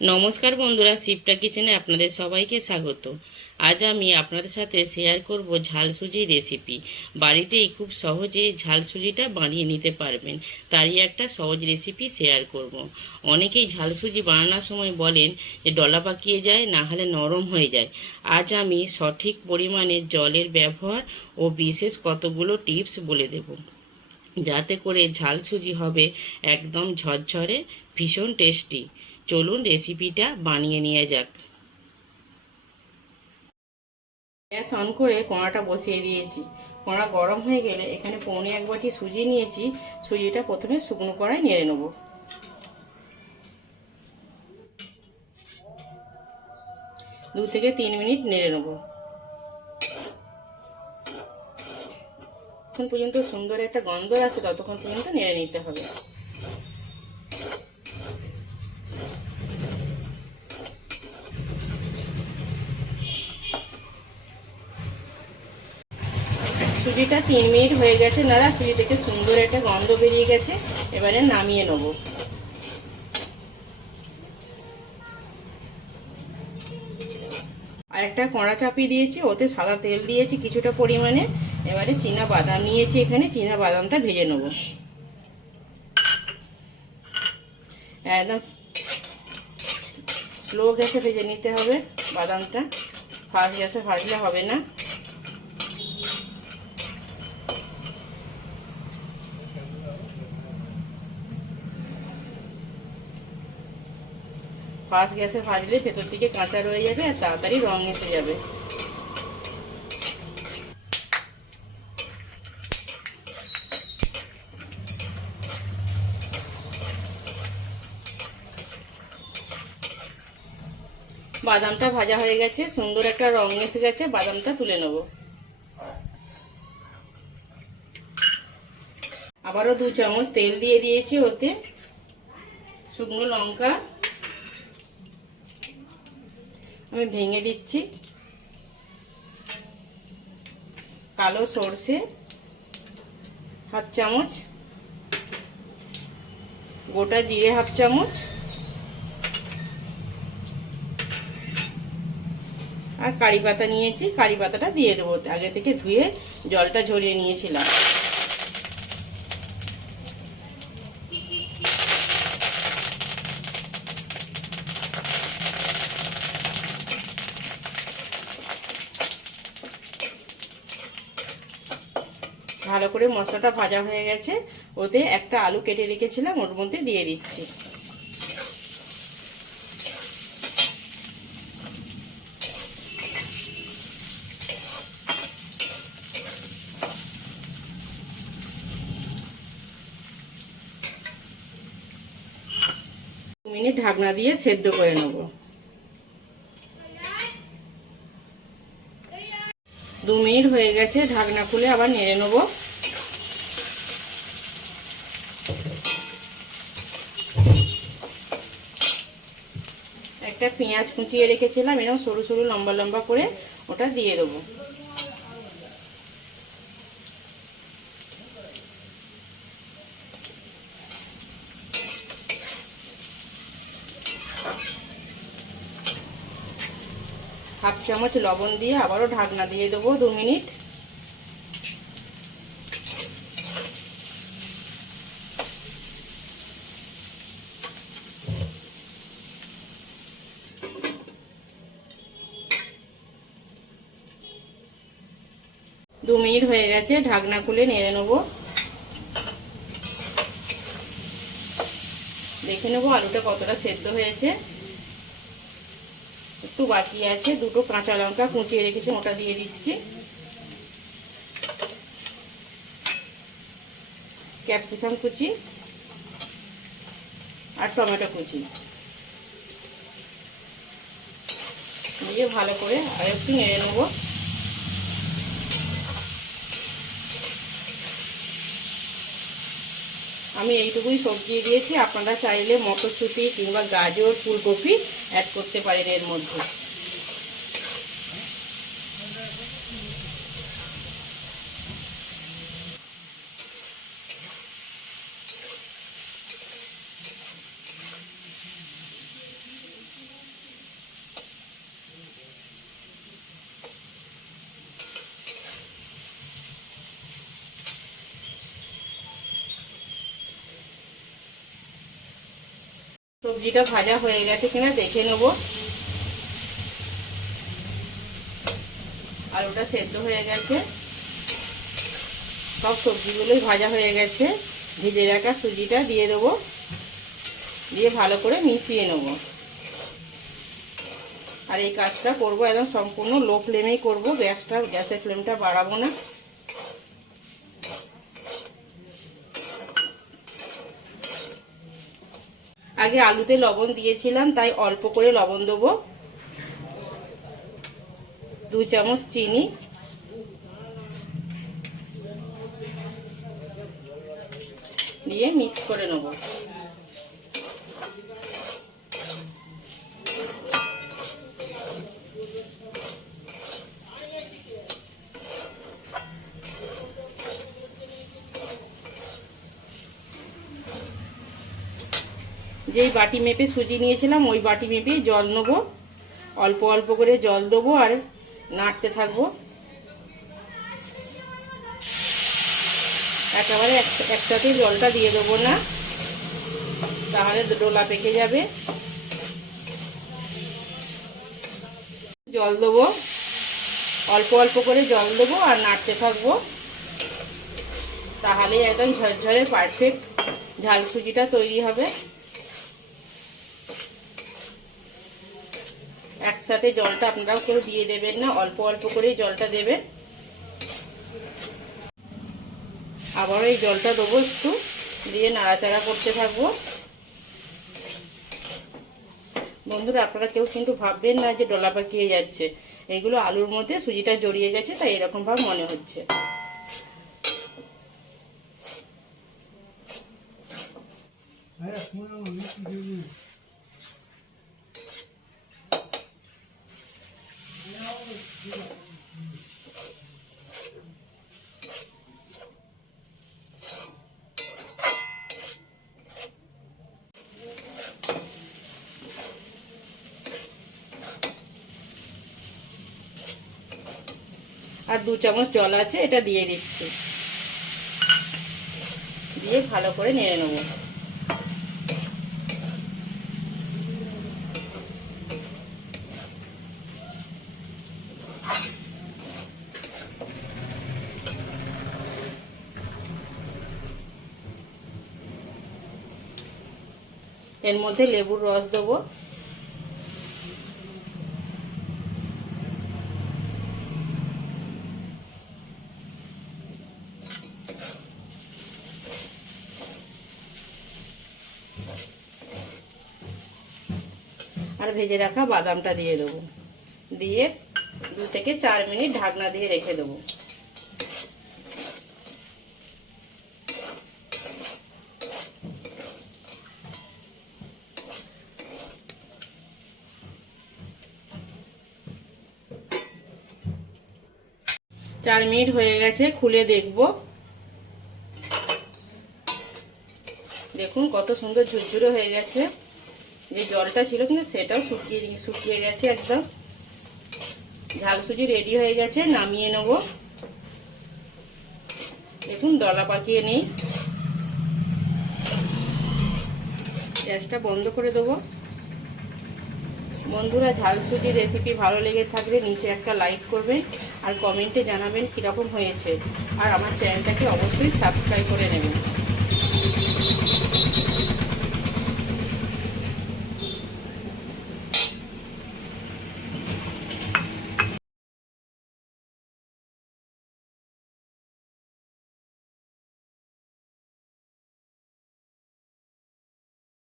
নমস্কার বন্ধুরা, শিপ্রা কিচেনে আপনাদের সবাইকে স্বাগত। আজ আমি আপনাদের সাথে শেয়ার করব ঝাল সুজির রেসিপি। বাড়িতেই খুব সহজে ঝাল সুজিটা বানিয়ে নিতে পারবেন, তারই একটা সহজ রেসিপি শেয়ার করব। অনেকেই ঝাল সুজি বানানোর সময় বলেন যে ডলা পাকিয়ে যায়, না হলে নরম হয়ে যায়। আজ আমি সঠিক পরিমাণে জলের ব্যবহার ও বিশেষ কতগুলো টিপস বলে দেব, যাতে করে ঝাল সুজি হবে একদম ঝরঝরে, ভীষণ টেস্টি। চলুন রেসিপিটা বানিয়ে নিয়ে যাক। গ্যাস অন করে কড়াটা বসিয়ে দিয়েছি। কড়া গরম হয়ে গেলে এখানে 1.25 বাটি সুজি নিয়েছি। সুজিটা প্রথমে শুকনো কড়ায় নেড়ে নেব। 2 থেকে 3 মিনিট নেড়ে নেব। ততক্ষণ পর্যন্ত সুন্দর একটা গন্ধ আসে, ততক্ষণ পর্যন্ত নেড়ে নিতে হবে। সুজিটা 3 মিনিট হয়ে গেছে নাড়া, সুজি থেকে সুন্দর একটা গন্ধ বেরিয়ে গেছে। এবারে নামিয়ে নেব। আর একটা কড়া চাপিয়ে দিয়েছি, ওতে সাদা তেল দিয়েছি কিছুটা পরিমাণে। এবারে চীনা বাদাম নিয়েছি, এখানে চীনা বাদামটা ভেজে নেব। একদম স্লো গ্যাসে ভেজে নিতে হবে বাদামটা, ফাস্ট গ্যাসে ভাজলে হবে না। ফাস্ট গ্যাসে ভাজলে ভেতর থেকে কাঁচা রয়ে যাবে আর তাড়াতাড়ি রং এসে যাবে। বাদামটা ভাজা হয়ে গেছে, সুন্দর একটা রং এসে গেছে। বাদামটা তুলে নেব। আবারও 2 চামচ তেল দিয়ে দিয়েছি, ওতে শুকনো লঙ্কা আমি ভেঙে দিচ্ছি, কালো সর্ষে হাফ চামচ, গোটা জিরে হাফ চামচ, আর কারি পাতা নিয়েছি। কারি পাতাটা দিয়ে দেবো, আগে থেকে ধুয়ে জলটা ঝরিয়ে নিয়েছিলাম। ভালো করে মশলাটা ভাজা হয়ে গেছে, ওতে একটা আলু কেটে রেখেছিলাম, ওর মধ্যে দিয়ে দিচ্ছি। মিনিট ঢাকনা দিয়ে সেদ্ধ করে নেব। 2 মিনিট হয়ে গেছে, ঢাকনা খুলে আবার নেড়ে নেব। একটা পেঁয়াজ কুচিয়ে রেখেছিলাম, এরকম সরু সরু লম্বা লম্বা করে, ওটা দিয়ে দেবো। হাফ চামচ লবণ দিয়ে আবারও ঢাকনা দিয়ে দেবো 2 মিনিট। দু মিনিট হয়ে গেছে, ঢাকনা খুলে নেড়ে নেবো। দেখে নেবো আলুটা কতটা সেদ্ধ হয়েছে। একটু বাকি আছে, 2টো কাঁচা লঙ্কা কুচিয়ে রেখেছি, ওটা দিয়ে দিচ্ছি। ক্যাপসিকাম কুচি আর টমেটো কুচি দিয়ে ভালো করে আর একটু নেড়ে নেবো। আমি এইটুকুই সবজি দিয়েছি, আপনারা চাইলে মটরশুঁটি কিংবা গাজর, ফুলকপি অ্যাড করতে পারেন এর মধ্যে। সবজিটা ভাজা হয়ে গেছে কিনা দেখে নেব। আলুটা সেদ্ধ হয়ে গেছে, সব সবজিগুলোই ভাজা হয়ে গেছে। ভেজে রাখা সুজিটা দিয়ে দেবো, দিয়ে ভালো করে মিশিয়ে নেব। আর এই কাজটা করব একদম সম্পূর্ণ লো ফ্লেমেই করব, গ্যাসের ফ্লেমটা বাড়াবো না। আগে আলুতে লবণ দিয়েছিলাম, তাই অল্প করে লবণ দেবো। 2 চামচ চিনি, দিয়ে মিক্স করে নেব। যেই বাটি মেপে সুজি নিয়েছিলাম ওই বাটি মেপে জল নেব। অল্প অল্প করে জল দেবো আর নাড়তে থাকবো। একেবারে একসাথে জলটা দিয়ে দেবো না, তাহলে ডোলা পেকে যাবে। জল দেবো, অল্প অল্প করে জল দেবো আর নাড়তে থাকবো। তাহলেই একদম ঝরঝরে পারফেক্ট ঝাল সুজিটা তৈরি হবে। একসাথে জলটা আপনারাও কেউ দিয়ে দেবেন না, অল্প অল্প করে জলটা দেবেন। আবারও এই জলটা দেবো একটু, দিয়ে নাড়াচাড়া করতে থাকবো। বন্ধুরা, আপনারা কেউ কিন্তু ভাববেন না যে ডলা পাকিয়ে যাচ্ছে, এগুলো আলুর মধ্যে সুজিটা জড়িয়ে গেছে, তাই এরকম ভাব মনে হচ্ছে। আর 2 চামচ জল আছে, এটা দিয়ে দিচ্ছি, দিয়ে ভালো করে নেড়ে নেব। এর মধ্যে লেবুর রস দেবো। আর ভেজে রাখা বাদামটা দিয়ে দেবো, দিয়ে 2 থেকে 4 মিনিট ঢাকনা দিয়ে রেখে দেবো। চার মিনিট হয়ে গেছে, খুলে দেখব। দেখুন কত সুন্দর ঝুরঝুরে হয়ে গেছে। যে জলটা ছিল কিন্তু সেটাও শুকিয়ে গেছে একদম। ঝাল সুজি রেডি হয়ে গেছে, নামিয়ে নেব। দেখুন ডলা পাকিয়ে নেই। গ্যাসটা বন্ধ করে দেবো। বন্ধুরা, ঝাল সুজি রেসিপি ভালো লেগে থাকলে নিচে একটা লাইক করবেন আর কমেন্টে জানাবেন কীরকম হয়েছে। আর আমার চ্যানেলটাকে অবশ্যই সাবস্ক্রাইব করে নেবেন।